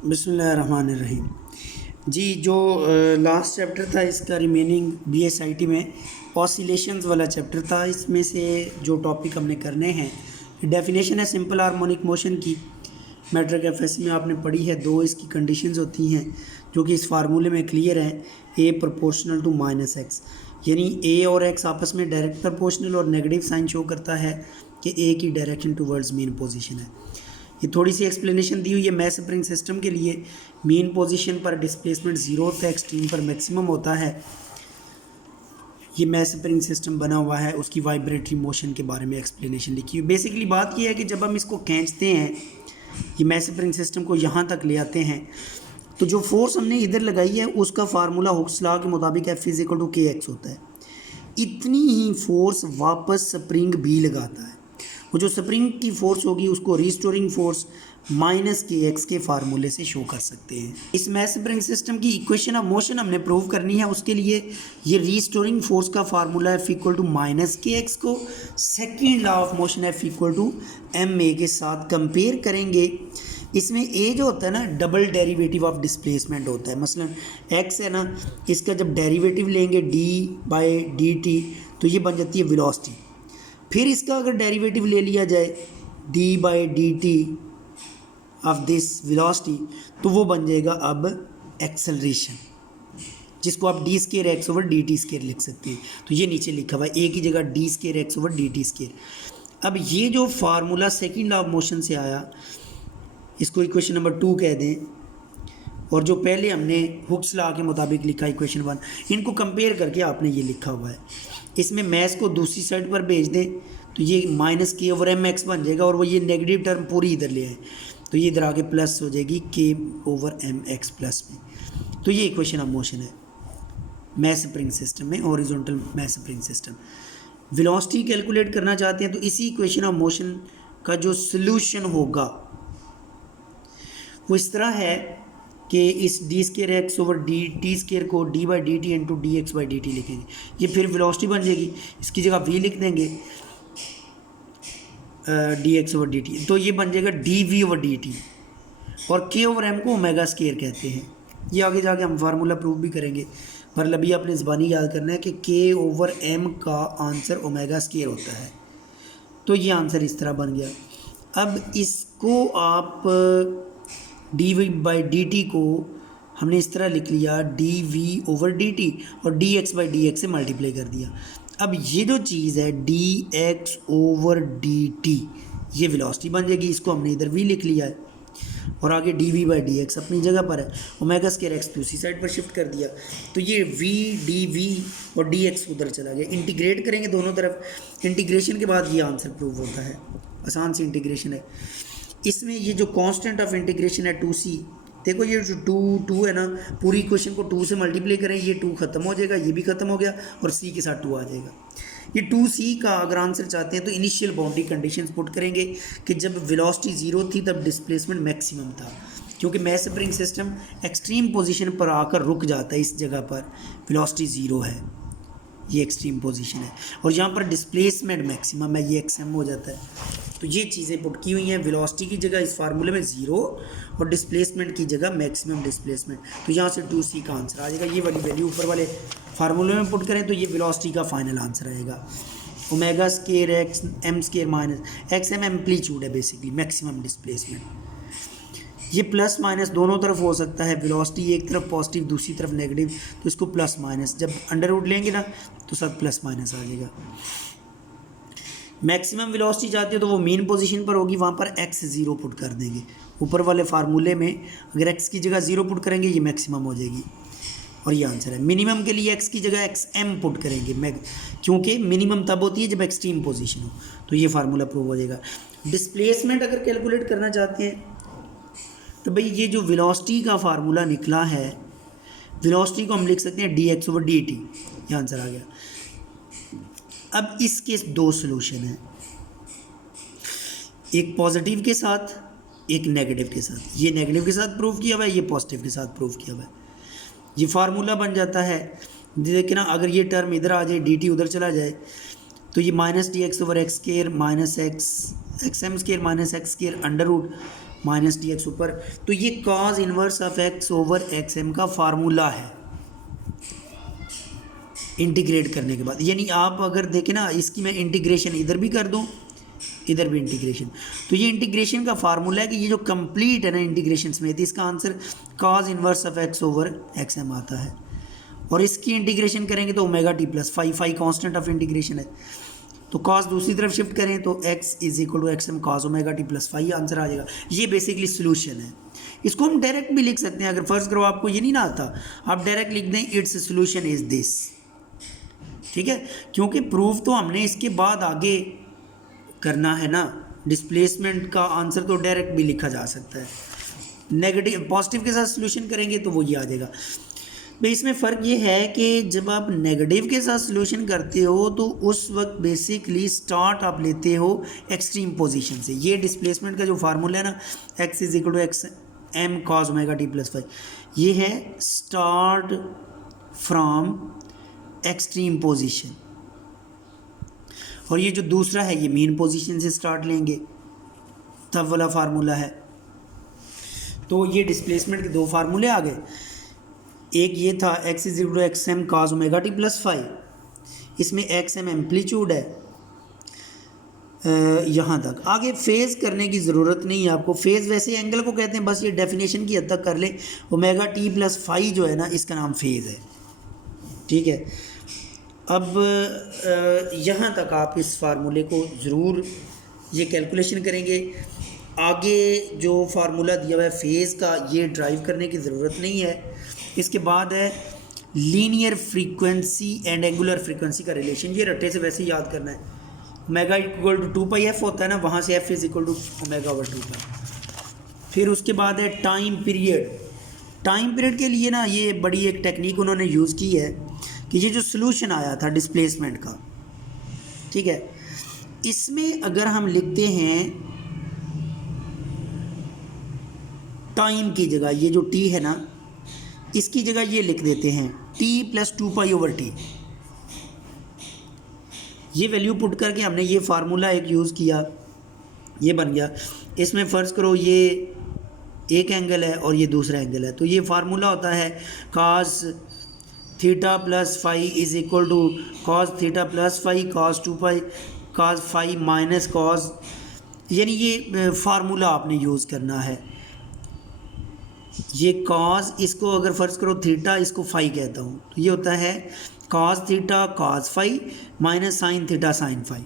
बिस्मिल्लाहिर्रहमानिर्रहीम। जी, जो last chapter था इसका रिमेनिंग BSIT में ऑसिलेशंस वाला चैप्टर था। इसमें से जो टॉपिक हमने करने हैं, डेफिनेशन है सिंपल हार्मोनिक मोशन की। मैट्रिक एफएससी में आपने पढ़ी है। दो इसकी कंडीशंस होती हैं जो कि इस फार्मूले में क्लियर हैं। ए प्रोपोर्शनल टू -x, यानी ए और एक्स आपस में डायरेक्ट प्रोपोर्शनल और नेगेटिव साइन शो करता है कि ए की डायरेक्शन टूवर्ड्स मीन पोजीशन है। ये थोड़ी सी एक्सप्लेनेशन दी हुई है। मैस स्प्रिंग सिस्टम के लिए मीन पोजीशन पर डिस्प्लेसमेंट ज़ीरो होता है, एक्सट्रीम पर मैक्सिमम होता है। ये मैस स्प्रिंग सिस्टम बना हुआ है, उसकी वाइब्रेटरी मोशन के बारे में एक्सप्लेनेशन लिखी हुई। बेसिकली बात ये है कि जब हम इसको खींचते हैं, ये मैस स्प्रिंग सिस्टम को यहाँ तक ले आते हैं, तो जो फोर्स हमने इधर लगाई है उसका फार्मूला हुक्स लॉ के मुताबिक F=kx होता है। इतनी ही फोर्स वापस स्प्रिंग भी लगाता है। वो जो स्प्रिंग की फोर्स होगी उसको रिस्टोरिंग फोर्स -kx के फार्मूले से शो कर सकते हैं। इस मैस स्प्रिंग सिस्टम की इक्वेशन ऑफ मोशन हमने प्रूव करनी है। उसके लिए ये रिस्टोरिंग फोर्स का फार्मूला F=-kx को second law of motion F=ma के साथ कंपेयर करेंगे। इसमें ए जो होता है ना, डबल डेरिवेटिव ऑफ डिस्प्लेसमेंट होता है। मसलन एक्स है ना, इसका जब डेरिवेटिव लेंगे d/dt तो ये बन जाती है वेलोसिटी। फिर इसका अगर डेरिवेटिव ले लिया जाए d/dt ऑफ दिस वेलोसिटी तो वो बन जाएगा अब एक्सेलरेशन, जिसको आप d²x/dt² लिख सकते हैं। तो ये नीचे लिखा हुआ है ए की जगह d²x/dt²। अब ये जो formula second law of motion से आया, इसको इक्वेशन नंबर 2 कह दें, और जो पहले हमने हुक्स लॉ के मुताबिक लिखा इक्वेशन 1, इनको कंपेयर करके आपने ये लिखा हुआ है। इसमें मैथ्स को दूसरी साइड पर भेज दें तो ये -k/mx बन जाएगा, और वो ये नेगेटिव टर्म पूरी इधर ले आए तो ये इधर आके प्लस हो जाएगी k/mx प्लस में। तो ये इक्वेशन ऑफ मोशन है मैस स्प्रिंग सिस्टम में, horizontal mass spring system. Velocity calculate करना चाहते हैं तो इसी इक्वेशन ऑफ मोशन का जो सल्यूशन होगा वो इस तरह है कि इस d²x/dt² को d/dt इंटू dx/dt लिखेंगे। ये फिर वेलोसिटी बन जाएगी, इसकी जगह v लिख देंगे dx/dt, तो ये बन जाएगा dv/dt, और k/m को ω² कहते हैं। ये आगे जाके हम फार्मूला प्रूव भी करेंगे, पर अभी आपने ज़बानी याद करना है कि k/m का आंसर ω² होता है। तो ये आंसर इस तरह बन गया। अब इसको आप dv/dt को हमने इस तरह लिख लिया dv/dt, और dx/dx से मल्टीप्लाई कर दिया। अब ये जो चीज़ है dx/dt, ये वेलोसिटी बन जाएगी। इसको हमने इधर v लिख लिया है, और आगे dv/dx अपनी जगह पर है, ω²x दूसरी साइड पर शिफ्ट कर दिया, तो ये v dv और dx उधर चला गया। इंटीग्रेट करेंगे दोनों तरफ, इंटीग्रेशन के बाद ये आंसर प्रूव होता है। आसान सी इंटीग्रेशन है। इसमें ये जो कांस्टेंट ऑफ इंटीग्रेशन है 2c, देखो ये जो 2 है ना, पूरी इक्वेशन को 2 से मल्टीप्लाई करें, ये 2 खत्म हो जाएगा, ये भी खत्म हो गया, और c के साथ 2 आ जाएगा। ये 2c का अगर आंसर चाहते हैं तो इनिशियल बाउंड्री कंडीशंस पुट करेंगे कि जब वेलोसिटी ज़ीरो थी तब डिस्प्लेसमेंट मैक्सिमम था, क्योंकि mass spring system extreme position पर आकर रुक जाता है। इस जगह पर वेलोसिटी ज़ीरो है, ये एक्सट्रीम पोजीशन है, और यहाँ पर डिस्प्लेसमेंट मैक्सिमम है, ये xm हो जाता है। तो ये चीज़ें पुट की हुई हैं। वेलोसिटी की जगह इस फार्मूले में ज़ीरो, और डिस्प्लेसमेंट की जगह मैक्सिमम डिस्प्लेसमेंट, तो यहाँ से 2c का आंसर आ जाएगा। ये वाली वैल्यू ऊपर वाले फार्मूले में पुट करें तो ये वेलोसिटी का फाइनल आंसर आएगा। ω² xm एम्पलीट्यूड है, बेसिकली मैक्सिमम डिस्प्लेसमेंट। ये प्लस माइनस दोनों तरफ हो सकता है। वेलोसिटी एक तरफ पॉजिटिव दूसरी तरफ नेगेटिव, तो इसको प्लस माइनस, जब अंडर रूट लेंगे ना तो सब प्लस माइनस आ जाएगा। मैक्सिमम वेलोसिटी चाहते हो तो वो मेन पोजीशन पर होगी, वहाँ पर x0 पुट कर देंगे। ऊपर वाले फार्मूले में अगर x की जगह 0 पुट करेंगे ये मैक्सिमम हो जाएगी, और ये आंसर है। मिनिमम के लिए x की जगह xm पुट करेंगे, क्योंकि मिनिमम तब होती है जब एक्सट्रीम पोजीशन हो, तो ये फार्मूला प्रूव हो जाएगा। डिस्प्लेसमेंट अगर कैलकुलेट करना चाहते हैं तो भाई ये जो वेलोसिटी का फार्मूला निकला है, वेलोसिटी को हम लिख सकते हैं dx/dt, ये आंसर आ गया। अब इसके दो सॉल्यूशन हैं, एक पॉजिटिव के साथ एक नेगेटिव के साथ। ये नेगेटिव के साथ प्रूव किया हुआ है, ये पॉजिटिव के साथ प्रूव किया हुआ है। ये फार्मूला बन जाता है, देखिए ना, अगर ये टर्म इधर आ जाए dt उधर चला जाए तो ये -dx/x² -xm² -x² under root minus D X ऊपर। तो ये cos inverse of x over x M का फार्मूला है इंटीग्रेट करने के बाद। यानी आप अगर देखें ना, इसकी मैं इंटीग्रेशन इधर भी कर दूं, इधर भी इंटीग्रेशन, तो ये इंटीग्रेशन का फार्मूला है कि ये जो कंप्लीट है ना इंटीग्रेशन में, तो इसका answer cos inverse of x over x m आता है। और इसकी इंटीग्रेशन करेंगे तो omega T plus five, five constant of integration है, तो कॉस दूसरी तरफ शिफ्ट करें तो x is equal to x M cos omega T plus five answer आ जाएगा। ये बेसिकली सोल्यूशन है। इसको हम डायरेक्ट भी लिख सकते हैं, अगर फर्ज करो आपको ये नहीं ना आता, आप डायरेक्ट लिख दें इट्स सोल्यूशन इज दिस, ठीक है, क्योंकि प्रूफ तो हमने इसके बाद आगे करना है ना। डिस्प्लेसमेंट का आंसर तो डायरेक्ट भी लिखा जा सकता है, नेगेटिव पॉजिटिव के साथ सोल्यूशन करेंगे तो वो ये आ जाएगा। भाई इसमें फ़र्क ये है कि जब आप नेगेटिव के साथ सोल्यूशन करते हो तो उस वक्त बेसिकली स्टार्ट आप लेते हो एक्सट्रीम पोजीशन से। ये डिस्प्लेसमेंट का जो फार्मूला है ना, x is equal to x M cos omega T plus five, ये है स्टार्ट फ्रॉम एक्सट्रीम पोजीशन। और ये जो दूसरा है ये मीन पोजीशन से स्टार्ट लेंगे, तब वाला फार्मूला है। तो ये डिस्प्लेसमेंट के दो फार्मूले आ गए। एक ये था x is equal to x M cos omega T plus five, इसमें एक्स एम एम्पलीट्यूड है यहाँ तक। आगे फेज़ करने की ज़रूरत नहीं है आपको, फेज़ वैसे एंगल को कहते हैं, बस ये डेफिनेशन की हद तक कर लें। ओमेगा टी प्लस फाइव जो है ना, इसका नाम फेज़ है, ठीक है। अब यहाँ तक आप इस फार्मूले को ज़रूर ये कैलकुलेशन करेंगे। आगे जो फार्मूला दिया हुआ है फेज़ का, ये ड्राइव करने की ज़रूरत नहीं है। इसके बाद है linear frequency and angular frequency का रिलेशन, ये रट्टे से वैसे ही याद करना है। Omega equal to two pi f होता है ना, वहाँ से f is equal to omega over two pi. फिर उसके बाद है टाइम पीरियड। टाइम पीरियड के लिए ना ये बड़ी एक टेक्निक उन्होंने यूज़ की है कि ये जो सोल्यूशन आया था डिस्प्लेसमेंट का, ठीक है, इसमें अगर हम लिखते हैं टाइम की जगह ये जो टी है ना, इसकी जगह ये लिख देते हैं T plus two pi over T. ये वैल्यू पुट करके हमने ये फार्मूला एक यूज़ किया, ये बन गया। इसमें फ़र्ज़ करो ये एक एंगल है और ये दूसरा एंगल है, तो ये फार्मूला होता है cos theta plus five is equal to cos theta plus five cos two pi cos five minus cos, यानी ये फार्मूला आपने यूज़ करना है। ये कॉस, इसको अगर फ़र्ज़ करो थीटा, इसको फाई कहता हूँ, तो ये होता है cos theta cos phi minus sine theta sine phi,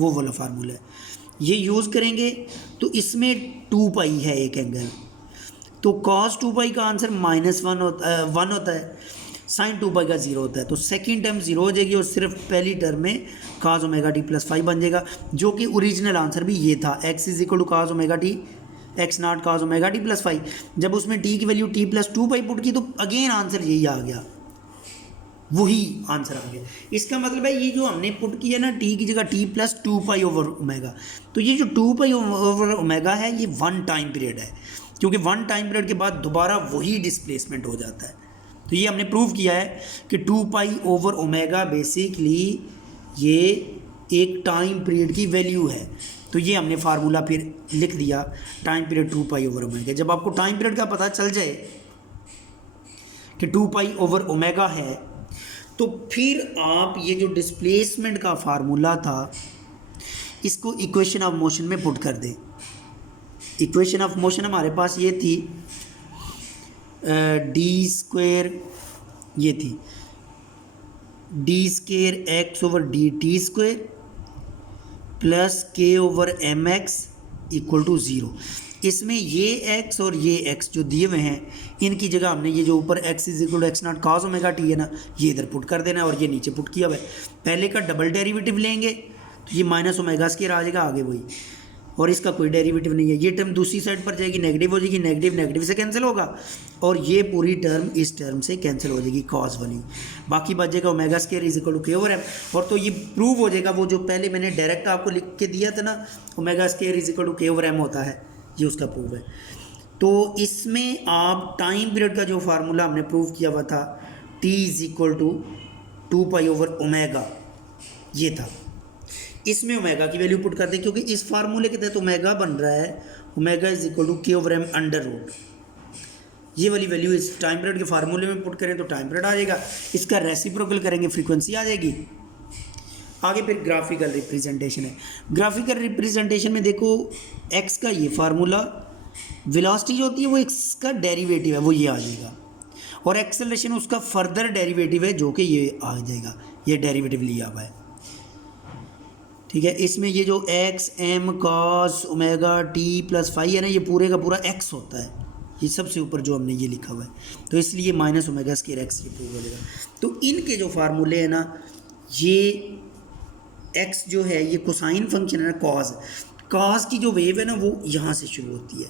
वो वाला फार्मूला है। ये यूज़ करेंगे तो इसमें टू पाई है एक एंगल, तो कॉस टू पाई का आंसर माइनस वन होता है, साइन टू पाई का ज़ीरो होता है, तो सेकेंड टर्म ज़ीरो हो जाएगी और सिर्फ पहली टर्म में cos omega T plus five बन जाएगा, जो कि ओरिजिनल आंसर भी ये था, X is equal to cos omega T X naught cos omega T plus five. जब उसमें टी की value T plus two pi put की तो अगेन आंसर यही आ गया, वही आंसर आ गया। इसका मतलब है ये जो हमने पुट किया ना टी की जगह T plus two pi over omega, तो ये जो टू पाई ओवर ओमेगा है ये वन टाइम पीरियड है, क्योंकि वन टाइम पीरियड के बाद दोबारा वही डिस्प्लेसमेंट हो जाता है। तो ये हमने प्रूव किया है कि two pi over omega basically ये एक टाइम पीरियड की वैल्यू है। तो ये हमने फार्मूला फिर लिख दिया, time period two pi over omega. जब आपको टाइम पीरियड का पता चल जाए कि टू पाई ओवर ओमेगा है, तो फिर आप ये जो डिस्प्लेसमेंट का फार्मूला था इसको इक्वेशन ऑफ मोशन में पुट कर दें। इक्वेशन ऑफ मोशन हमारे पास ये थी डी स्क्वेयर, ये थी d square x over d t square plus k over m x equal to zero. इसमें ये x और ये x जो दिए हुए हैं, इनकी जगह हमने ये जो ऊपर x is equal to X naught cos omega T है ना, ये इधर पुट कर देना है और ये नीचे पुट किया हुआ है। पहले का डबल डेरिवेटिव लेंगे तो ये माइनस ओमेगा स्क्वायर आ जाएगा आगे वही, और इसका कोई डेरिवेटिव नहीं है। ये टर्म दूसरी साइड पर जाएगी, नेगेटिव हो जाएगी, नेगेटिव नेगेटिव से कैंसिल होगा और ये पूरी टर्म इस टर्म से कैंसिल हो जाएगी कॉस वाली, बाकी बच जाएगा omega square is equal to k over m. और तो ये प्रूव हो जाएगा, वो जो पहले मैंने डायरेक्ट आपको लिख के दिया था ना, omega square is equal to k over m होता है, ये उसका प्रूव है। तो इसमें आप टाइम पीरियड का जो फार्मूला हमने प्रूव किया हुआ था T is equal to two pi over omega, ये था। इसमें ओमेगा की वैल्यू पुट कर दें, क्योंकि इस फार्मूले के तहत ओमेगा बन रहा है omega is equal to k over M under root. ये वाली वैल्यू इस टाइम पीरियड के फार्मूले में पुट करें तो टाइम पीरियड आ जाएगा, इसका रेसिप्रोकल करेंगे फ्रीक्वेंसी आ जाएगी। आगे फिर ग्राफिकल रिप्रेजेंटेशन है। ग्राफिकल रिप्रेजेंटेशन में देखो एक्स का ये फार्मूला, वेलोसिटी जो होती है वो एक्स का डेरिवेटिव है, वो ये आ जाएगा, और एक्सेलरेशन उसका फर्दर डेरिवेटिव है जो कि ये आ जाएगा, ये डेरिवेटिव लिया हुआ है। ठीक है, इसमें ये जो x M cos omega T plus phi है ना, ये पूरे का पूरा एक्स होता है, ये सबसे ऊपर जो हमने ये लिखा हुआ है, तो इसलिए माइनस ओमेगा स्क्वायर एक्स ये प्रूव हो जाएगा। तो इनके जो फार्मूले हैं ना, ये एक्स जो है ये कोसाइन फंक्शन है ना, कॉस की जो वेव है ना वो यहाँ से शुरू होती है,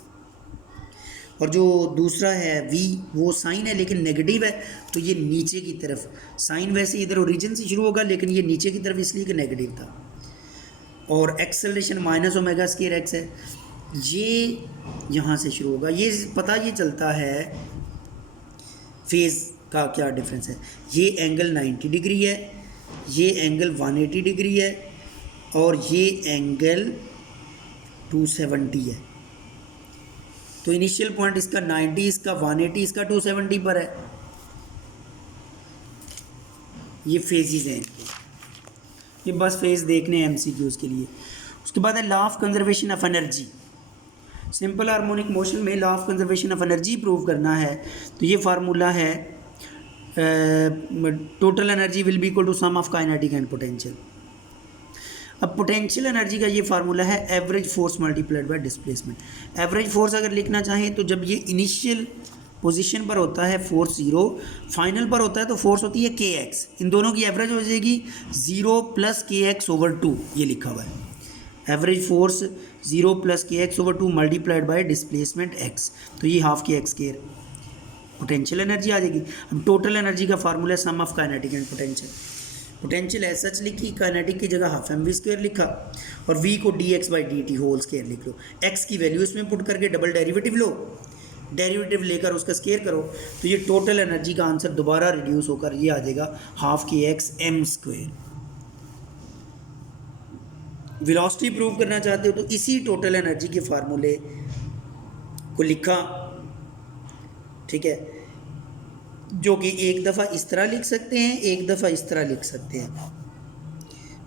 और जो दूसरा है वी वो साइन है लेकिन नेगेटिव है, तो ये नीचे की तरफ, साइन वैसे इधर ओरिजिन से शुरू होगा लेकिन ये नीचे की तरफ इसलिए कि नेगेटिव था। और acceleration minus omega square x है, ये यहाँ से शुरू होगा। ये पता ये चलता है फेज़ का क्या डिफरेंस है। ये एंगल 90 डिग्री है, ये एंगल 180 डिग्री है, और ये एंगल 270 है। तो इनिशियल पॉइंट इसका 90, इसका 180, इसका 270 पर है। ये फेजेस हैं इनके, ये बस फेज देखने हैं एमसीक्यूज़ के लिए। उसके बाद है law of conservation of energy. Simple harmonic motion में law of conservation of energy prove करना है, तो ये फार्मूला है total energy will be equal to sum of kinetic and potential. अब पोटेंशियल एनर्जी का ये फार्मूला है average force multiplied by displacement. Average force अगर लिखना चाहें तो जब ये इनिशियल पोजीशन पर होता है फोर्स 0, फाइनल पर होता है तो फोर्स होती है के एक्स, इन दोनों की एवरेज हो जाएगी 0 प्लस के एक्स ओवर 2, ये लिखा हुआ है। Average force 0 plus k x over 2 multiplied by displacement x, तो ये half k x square potential energy आ जाएगी। अब टोटल एनर्जी का formula sum of kinetic and potential. Potential as such लिखी, काइनेटिक की जगह हाफ एम वी स्क्वायर लिखा, और वी को d x by d t whole square लिख लो। एक्स की वैल्यू इसमें पुट करके डबल डेरिवेटिव लो, डेरिवेटिव लेकर उसका स्क्वायर करो, तो ये टोटल एनर्जी का आंसर दोबारा रिड्यूस होकर ये आ जाएगा half k x m square. Velocity prove करना चाहते हो तो इसी टोटल एनर्जी के फार्मूले को लिखा, ठीक है, जो कि एक दफ़ा इस तरह लिख सकते हैं, एक दफ़ा इस तरह लिख सकते हैं।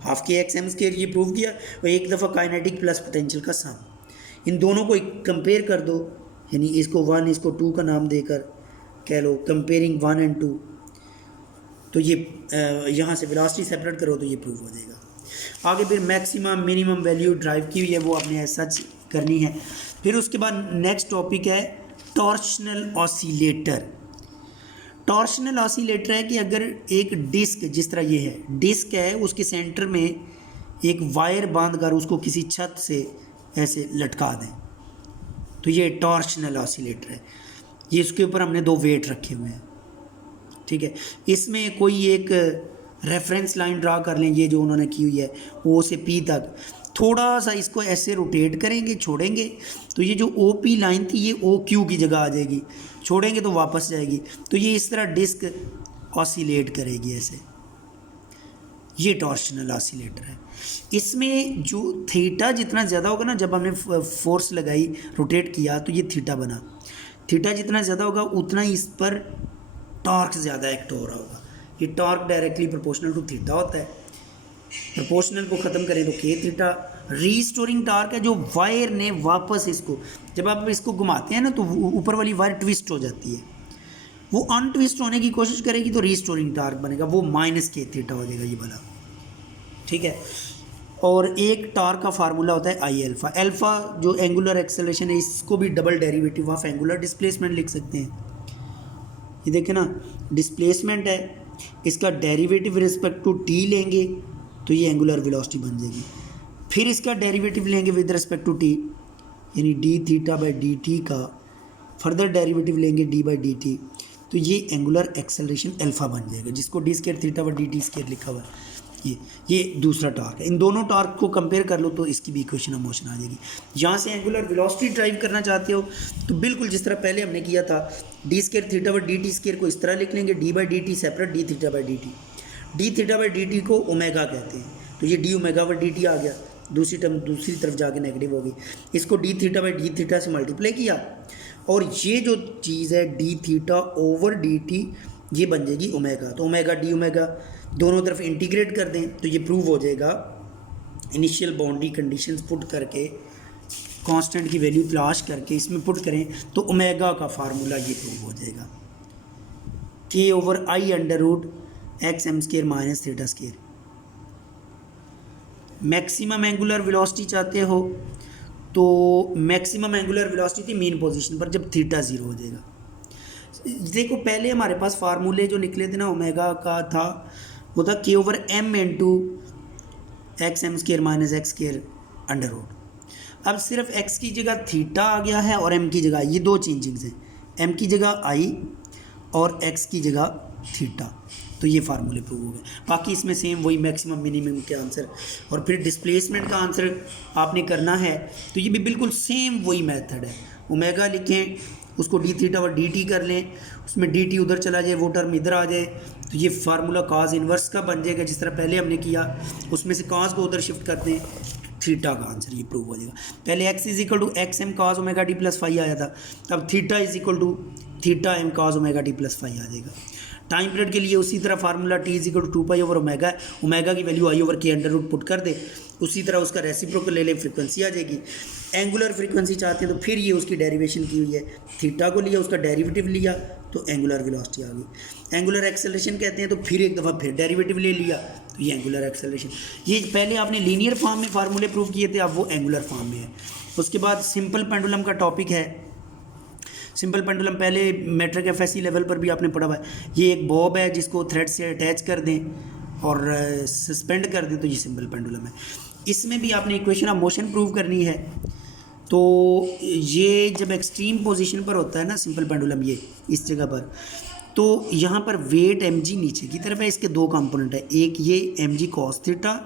Half k x m square ये प्रूव किया, और एक दफ़ा काइनेटिक प्लस पोटेंशियल का सम, इन दोनों को कंपेयर कर दो, यानी इसको 1 इसको 2 का नाम देकर कह लो कंपेयरिंग 1 एंड 2, तो ये यहाँ से वेलोसिटी सेपरेट करो तो ये प्रूव हो जाएगा। आगे फिर मैक्सिमम मिनिमम वैल्यू ड्राइव की हुई है, वो आपने ऐसा सच करनी है। फिर उसके बाद नेक्स्ट टॉपिक है टॉर्शनल ऑसिलेटर। टॉर्शनल ऑसिलेटर है कि अगर एक डिस्क, जिस तरह ये है डिस्क है, उसके सेंटर में एक वायर बांध कर उसको किसी छत से ऐसे लटका दें, तो ये टॉर्शनल ऑसिलेटर है। ये इसके ऊपर हमने 2 वेट रखे हुए हैं, ठीक है। इसमें कोई एक रेफरेंस लाइन ड्रा कर लें, ये जो उन्होंने की हुई है ओ से पी तक, थोड़ा सा इसको ऐसे रोटेट करेंगे, छोड़ेंगे तो ये जो ओ पी लाइन थी ये ओ क्यू की जगह आ जाएगी, छोड़ेंगे तो वापस जाएगी, तो ये इस तरह डिस्क ऑसिलेट करेगी ऐसे। ये टॉर्शनल ऑसिलेटर है। इसमें जो थीटा जितना ज़्यादा होगा ना, जब हमने फोर्स लगाई रोटेट किया तो ये थीटा बना, थीटा जितना ज़्यादा होगा उतना ही इस पर टॉर्क ज़्यादा एक्ट हो रहा होगा। ये torque directly proportional to theta होता है। प्रोपोर्शनल को ख़त्म करें तो के थीटा। रीस्टोरिंग टॉर्क है जो वायर ने वापस इसको, जब आप इसको घुमाते हैं ना तो ऊपर वाली वायर ट्विस्ट हो जाती है, वो अनट्विस्ट होने की कोशिश करेगी तो रीस्टोरिंग टॉर्क बनेगा, वो माइनस के थीटा हो जाएगा ये वाला, ठीक है। और एक टॉर्क का फार्मूला होता है आई एल्फा। एल्फा जो एंगुलर एक्सेलरेशन है, इसको भी double derivative of angular displacement लिख सकते हैं। ये देखें ना, डिस्प्लेसमेंट है, इसका डेरिवेटिव रिस्पेक्ट टू टी लेंगे तो ये एंगुलर वेलोसिटी बन जाएगी, फिर इसका डेरिवेटिव लेंगे विद रिस्पेक्ट टू टी, यानी D theta by d T का फर्दर डेरिवेटिव लेंगे डी बाई डी टी, तो ये एंगुलर एक्सेलरेशन अल्फा बन जाएगा, जिसको D square theta by d t square लिखा हुआ है। ये दूसरा टॉर्क है। इन दोनों टॉर्क को कंपेयर कर लो तो इसकी भी इक्वेशन ऑफ मोशन आ जाएगी। यहाँ से एंगुलर वेलोसिटी ड्राइव करना चाहते हो तो बिल्कुल जिस तरह पहले हमने किया था, d square theta by d t square को इस तरह लिख लेंगे, d by d t separate d theta by d t. D theta by d t को ओमेगा कहते हैं, तो ये d omega by d t आ गया, दूसरी टर्म दूसरी तरफ जाके नेगेटिव होगी। इसको d theta by d theta से मल्टीप्लाई किया और ये जो चीज़ है d theta over d T ये बन जाएगी ओमेगा। तो ओमेगा डी ओमेगा दोनों तरफ इंटीग्रेट कर दें तो ये प्रूव हो जाएगा। इनिशियल बाउंड्री कंडीशंस पुट करके कांस्टेंट की वैल्यू तलाश करके इसमें पुट करें तो ओमेगा का फार्मूला ये प्रूव हो जाएगा, k over I under root x m square minus theta square. Maximum angular velocity चाहते हो तो मैक्सिमम एंगुलर वेलोसिटी थी मीन पोजीशन पर जब थीटा ज़ीरो हो जाएगा। देखो पहले हमारे पास फार्मूले जो निकले थे ना ओमेगा का था वो था k over m into x m square minus x square under root. अब सिर्फ एक्स की जगह थीटा आ गया है और एम की जगह, ये दो चेंजिंग्स हैं, एम की जगह आई और एक्स की जगह थीटा। तो ये फार्मूले प्रूव हो गए। बाकी इसमें सेम वही मैक्सिमम मिनिमम के आंसर और फिर डिस्प्लेसमेंट का आंसर आपने करना है तो ये भी बिल्कुल सेम वही मेथड है। ओमेगा लिखें, उसको डी थीटा और डी टी कर लें, उसमें डी टी उधर चला जाए वो टर्म इधर आ जाए तो ये फार्मूला काज इन्वर्स का बन जाएगा जिस तरह पहले हमने किया। उसमें से काज को उधर शिफ्ट कर दें, थीटा का आंसर ये प्रूव हो जाएगा। पहले x is equal to x m cos omega d plus five आया था, अब theta is equal to theta m cos omega d plus five आ जाएगा। टाइम पीरियड के लिए उसी तरह formula T is equal to 2 pi over omega, omega की value I over k under root put कर दे, उसी तरह उसका रेसिप्रोकल ले लें, फ्रीक्वेंसी आ जाएगी। एंगुलर फ्रीक्वेंसी चाहते हैं तो फिर ये उसकी डेरिवेशन की हुई है, थीटा को लिया उसका डेरिवेटिव लिया तो एंगुलर वेलोसिटी आ गई। एंगुलर एक्सेलरेशन कहते हैं तो फिर एक दफ़ा फिर डेरिवेटिव ले लिया तो ये एंगुलर एक्सेलरेशन। ये पहले आपने लीनियर फॉर्म में फार्मूले प्रूव किए थे, अब वो एंगुलर फॉर्म में है। उसके बाद सिंपल पेंडुलम का टॉपिक है। सिंपल पेंडुलम पहले मैट्रिक एफएससी लेवल पर भी आपने पढ़ा हुआ है। ये एक बॉब है जिसको थ्रेड से अटैच कर दें और सस्पेंड कर दें तो ये सिंपल पेंडुलम है। इसमें भी आपने इक्वेशन ऑफ मोशन प्रूव करनी है। तो ये जब एक्सट्रीम पोजीशन पर होता है ना सिंपल पेंडुलम, ये इस जगह पर, तो यहाँ पर वेट एम जी नीचे की तरफ है, इसके दो कंपोनेंट है, एक ये एम जी कॉस थीटा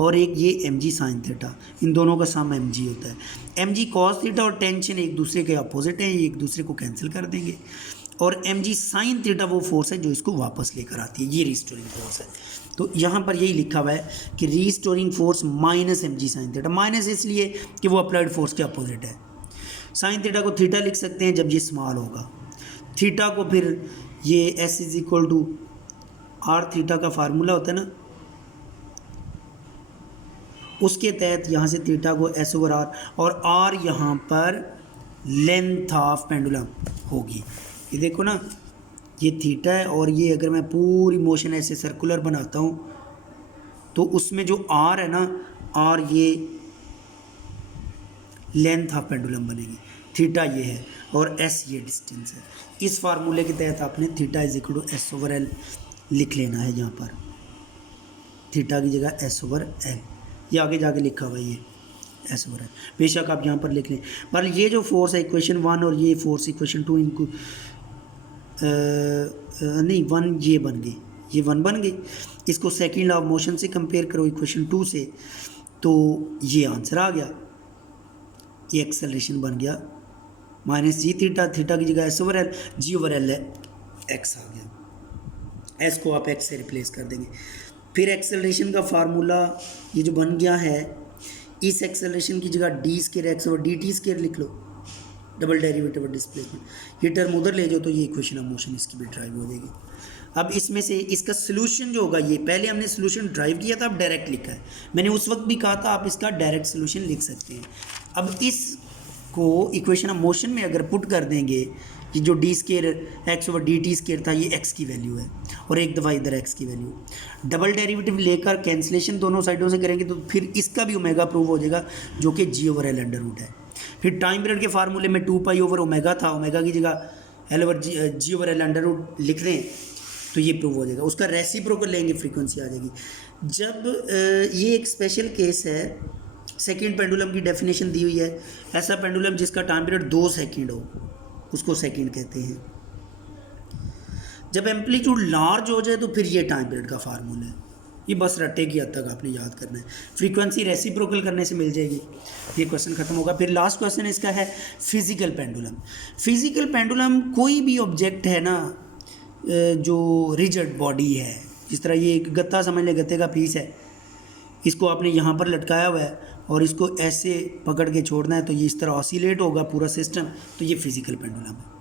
और एक ये एम जी साइन थीटा, इन दोनों का सम एम जी होता है। एम जी कॉस थीटा और टेंशन एक दूसरे के अपोजिट हैं, ये एक दूसरे को कैंसिल कर देंगे, और एम जी साइन थीटा वो फोर्स है जो इसको वापस लेकर आती है, ये रिस्टोरिंग फोर्स है। तो यहाँ पर यही लिखा हुआ है कि restoring force minus m g sine theta, minus इसलिए कि वो अप्लाइड फोर्स के अपोजिट है। साइन थीटा को थीटा लिख सकते हैं जब ये स्मॉल होगा, थीटा को फिर ये s is equal to r theta का फार्मूला होता है ना, उसके तहत यहाँ से थीटा को एस ओवर आर, और आर यहाँ पर लेंथ ऑफ पेंडुलम होगी। ये देखो ना, ये थीटा है और ये अगर मैं पूरी मोशन ऐसे सर्कुलर बनाता हूँ तो उसमें जो आर है ना, आर ये लेंथ ऑफ पेंडुलम बनेगी, थीटा ये है और एस ये डिस्टेंस है। इस फार्मूले के तहत आपने theta is equal to s over l लिख लेना है। यहाँ पर थीटा की जगह एस ओवर एल, ये आगे जाके लिखा हुआ है ये एस ओवर एल, बेशक आप यहाँ पर लिख लें। पर ये जो फोर्स है इक्वेशन 1 और ये फोर्स इक्वेशन 2 इनको नहीं 1 ये बन गई, ये 1 बन गई। इसको सेकेंड लॉ ऑफ मोशन से कंपेयर करो इक्वेशन 2 से तो ये आंसर आ गया, ये एक्सेलरेशन बन गया माइनस जी थीटा, थीटा की जगह एस ओवर एल, जी ओवर एल है एक्स आ गया, एस को आप एक्स से रिप्लेस कर देंगे। फिर एक्सेलरेशन का फार्मूला ये जो बन गया है, इस एक्सेलरेशन की जगह D square x over d T square लिख लो, डबल डेरिवेटिव और डिस्प्लेसमेंट, ये टर्म उधर ले जाओ तो ये इक्वेशन ऑफ मोशन इसकी भी ड्राइव हो जाएगी। अब इसमें से इसका सोल्यूशन जो होगा, ये पहले हमने सोल्यूशन ड्राइव किया था, अब डायरेक्ट लिखा है। मैंने उस वक्त भी कहा था आप इसका डायरेक्ट सोल्यूशन लिख सकते हैं। अब इसको इक्वेशन ऑफ मोशन में अगर पुट कर देंगे, ये जो D square x over d T square था, ये एक्स की वैल्यू है और एक दफ़ा इधर एक्स की वैल्यू, डबल डेरिवेटिव लेकर कैंसिलेशन दोनों साइडों से करेंगे तो फिर इसका भी ओमेगा प्रूव हो जाएगा जो कि जी ओवर एल अंडर रूट है। फिर टाइम पीरियड के फार्मूले में 2 पाई ओवर ओमेगा था, ओमेगा की जगह एल ओवर जी ओवर एल अंडर रूट लिख दें तो ये प्रूव हो जाएगा। उसका रेसिप्रोकल लेंगे, फ्रीक्वेंसी आ जाएगी। जब ये एक स्पेशल केस है, सेकेंड पेंडुलम की डेफिनेशन दी हुई है, ऐसा पेंडुलम जिसका टाइम पीरियड 2 सेकेंड हो उसको सेकेंड कहते हैं। जब एम्पलीट्यूड लार्ज हो जाए तो फिर ये टाइम पीरियड का फार्मूला है, ये बस रट्टे की हद तक आपने याद करना है, फ्रीक्वेंसी रेसिप्रोकल करने से मिल जाएगी। ये क्वेश्चन खत्म होगा। फिर लास्ट क्वेश्चन इसका है फिजिकल पेंडुलम। फिजिकल पेंडुलम कोई भी ऑब्जेक्ट है ना जो रिजिड बॉडी है, जिस तरह ये एक गत्ता समझ ले, गत्ते का पीस है, इसको आपने यहाँ पर लटकाया हुआ है और इसको ऐसे पकड़ के छोड़ना है तो ये इस तरह ऑसिलेट होगा पूरा सिस्टम, तो ये फिज़िकल पेंडुलम है।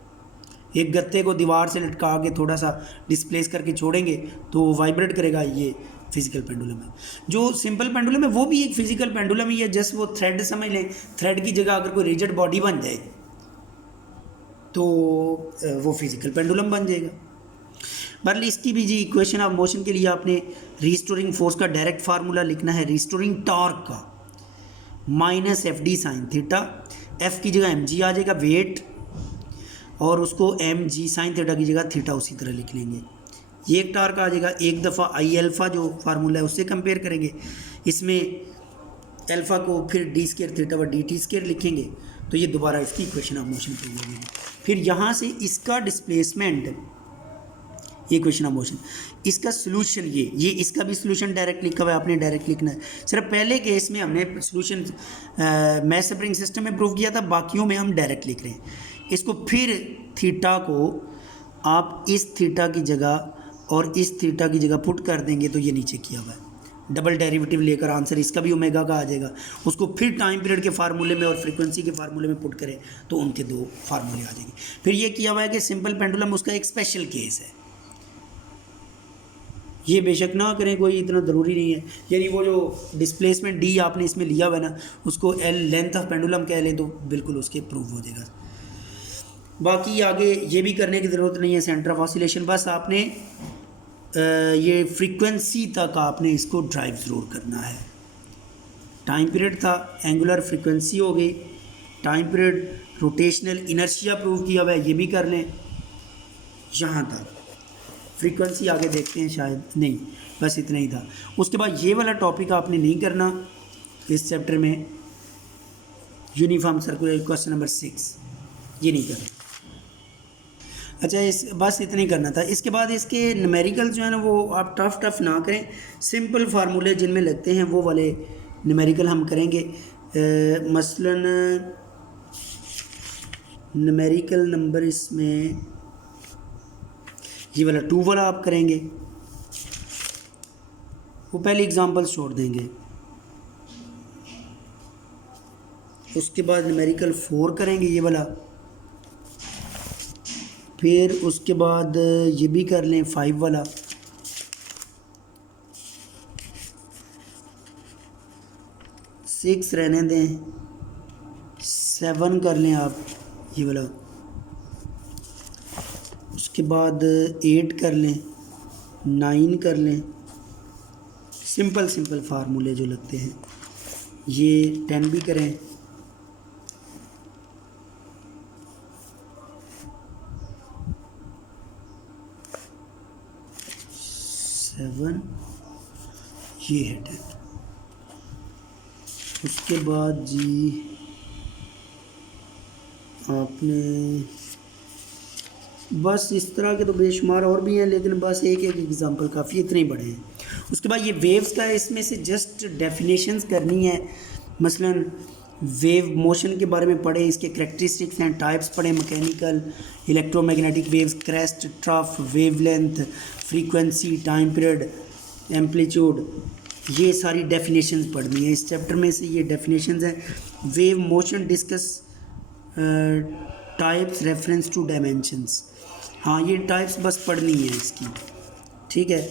एक गत्ते को दीवार से लटका के थोड़ा सा डिस्प्लेस करके छोड़ेंगे तो वो वाइब्रेट करेगा, ये फिज़िकल पेंडुलम है। जो सिंपल पेंडुलम है वो भी एक फिज़िकल पेंडुलम ही है, जस्ट वो थ्रेड समझ लें, थ्रेड की जगह अगर कोई रिजिड बॉडी बन जाए तो वो फिज़िकल पेंडुलम बन जाएगा। बहरहाल इसकी भी जी इक्वेशन ऑफ मोशन के लिए आपने रिस्टोरिंग फोर्स का डायरेक्ट फार्मूला लिखना है, रिस्टोरिंग टॉर्क का minus F D sine theta, F की जगह एम जी आ जाएगा वेट, और उसको एम जी साइन थीटा की जगह थीटा उसी तरह लिख लेंगे। ये एक टार्क आ जाएगा, एक दफ़ा आई अल्फ़ा जो फार्मूला है उससे कंपेयर करेंगे, इसमें अल्फ़ा को फिर डी स्केयर थीटा व डी टी स्केयर लिखेंगे, तो ये दोबारा इसकी इक्वेशन ऑफ मोशन प्रूव हो जाएगी। फिर यहाँ से इसका डिस्प्लेसमेंट, ये इक्वेशन ऑफ मोशन, इसका सोल्यूशन ये इसका भी सोल्यूशन डायरेक्ट लिखा हुआ है, आपने डायरेक्ट लिखना है। सिर्फ पहले केस में हमने सोल्यूशन मैथ स्प्रिंग सिस्टम में प्रूव किया था, बाकियों में हम डायरेक्ट लिख रहे हैं। इसको फिर थीटा को आप इस थीटा की जगह और इस थीटा की जगह पुट कर देंगे तो ये नीचे किया हुआ है, डबल डेरिवेटिव लेकर आंसर इसका भी ओमेगा का आ जाएगा। उसको फिर टाइम पीरियड के फार्मूले में और फ्रीक्वेंसी के फार्मूले में पुट करें तो उनके दो फार्मूले आ जाएंगे। फिर ये किया हुआ है कि सिंपल पेंडुलम उसका एक स्पेशल केस है, ये बेशक ना करें, कोई इतना ज़रूरी नहीं है, यानी वो जो डिस्प्लेसमेंट डी आपने इसमें लिया हुआ है ना, उसको एल लेंथ ऑफ पेंडुलम कह लें तो बिल्कुल उसके प्रूव हो जाएगा। बाकी आगे ये भी करने की ज़रूरत नहीं है सेंटर ऑफ ऑसिलेशन, बस आपने ये फ्रीक्वेंसी तक आपने इसको ड्राइव ज़रूर करना है। टाइम पीरियड था, एंगुलर फ्रीक्वेंसी हो गई, time period, rotational inertia prove किया हुआ है, ये भी कर लें। यहाँ तक फ्रीक्वेंसी आगे देखते हैं, शायद नहीं, बस इतना ही था। उसके बाद ये वाला टॉपिक आपने नहीं करना इस चैप्टर में, यूनिफॉर्म सर्कुलर क्वेश्चन नंबर 6, ये नहीं करना। अच्छा, इस बस इतना ही करना था। इसके बाद इसके न्यूमेरिकल जो है ना वो आप टफ ना करें, सिंपल फार्मूले जिनमें लगते हैं वो वाले न्यूमेरिकल हम करेंगे। मसलन न्यूमेरिकल नंबर इसमें ये वाला 2 वाला आप करेंगे, वो पहले एग्जांपल्स छोड़ देंगे। उसके बाद न्यूमेरिकल 4 करेंगे ये वाला, फिर उसके बाद ये भी कर लें 5 वाला, सिक्स रहने दें, 7 कर लें आप ये वाला, उसके बाद 8 कर लें, 9 कर लें। सिंपल फार्मूले जो लगते हैं, ये 10 भी करें, 7, ये है 10। उसके बाद जी आपने बस इस तरह के तो बेशुमार और भी हैं, लेकिन बस एक एग्जांपल काफ़ी, इतने ही बड़े हैं। उसके बाद ये वेव्स का है, इसमें से जस्ट डेफिनेशंस करनी है। मसलन वेव मोशन के बारे में पढ़ें, इसके करैक्टरिस्टिक्स एंड टाइप्स पढ़ें, mechanical, electromagnetic waves, crest, trough, wavelength, frequency, time period, amplitude, ये सारी डेफिनेशंस पढ़नी है। इस चैप्टर में से ये डेफिनेशंस हैं। Wave motion discuss types reference to dimensions, हाँ ये टाइप्स बस पढ़नी है इसकी, ठीक है।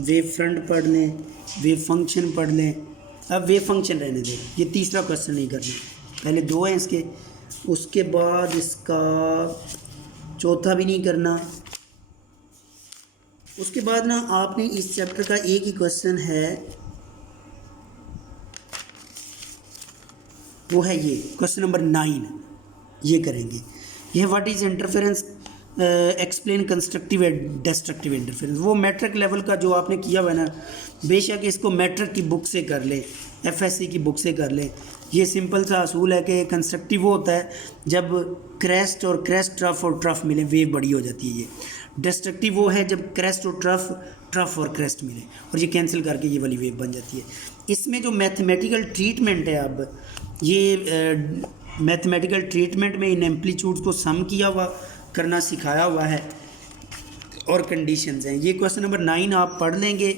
वेव फ्रंट पढ़ लें, वेव फंक्शन पढ़ लें। अब वेव फंक्शन रहने दें, ये तीसरा क्वेश्चन नहीं करना, पहले 2 हैं इसके। उसके बाद इसका चौथा भी नहीं करना। उसके बाद ना आपने इस चैप्टर का एक ही क्वेश्चन है, वो है ये क्वेश्चन नंबर 9, ये करेंगे। यह what is interference, explain constructive and destructive interference. वो मैट्रिक लेवल का जो आपने किया हुआ है ना, बेशक इसको मैट्रिक की बुक से कर लें, एफएससी की बुक से कर लें। ये सिंपल सा असूल है कि कंस्ट्रक्टिव वो होता है जब क्रेस्ट और क्रेस्ट, ट्रफ और ट्रफ मिले, वेव बड़ी हो जाती है। ये डिस्ट्रक्टिव वो है जब क्रेस्ट और ट्रफ, ट्रफ और क्रेस्ट मिले और ये कैंसिल करके ये वाली वेव बन जाती है। इसमें जो मैथमेटिकल ट्रीटमेंट है, अब ये मैथमेटिकल ट्रीटमेंट में इन एम्पलीट्यूड्स को सम किया हुआ करना सिखाया हुआ है और कंडीशंस हैं। ये क्वेश्चन नंबर 9 आप पढ़ लेंगे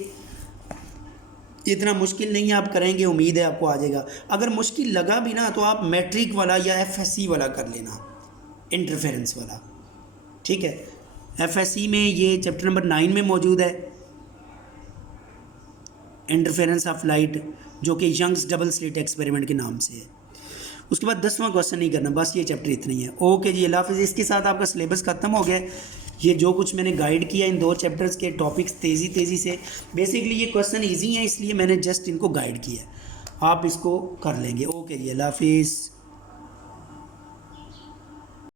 इतना मुश्किल नहीं है, आप करेंगे, उम्मीद है आपको आ जाएगा। अगर मुश्किल लगा भी ना तो आप मैट्रिक वाला या एफएससी वाला कर लेना, इंटरफेरेंस वाला, ठीक है। एफएससी में ये चैप्टर नंबर 9 में मौजूद है, इंटरफेरेंस ऑफ लाइट, जो कि यंग्स डबल स्लिट एक्सपेरिमेंट के नाम से है। उसके बाद 10वां क्वेश्चन नहीं करना, बस ये चैप्टर इतना ही है। ओके जी, अल्लाह हाफिज़। इसके साथ आपका सिलेबस ख़त्म हो गया। ये जो कुछ मैंने गाइड किया इन 2 चैप्टर्स के टॉपिक्स तेज़ी से, बेसिकली ये क्वेश्चन इजी हैं इसलिए मैंने जस्ट इनको गाइड किया, आप इसको कर लेंगे। ओके जी, अल्लाह हाफिज़।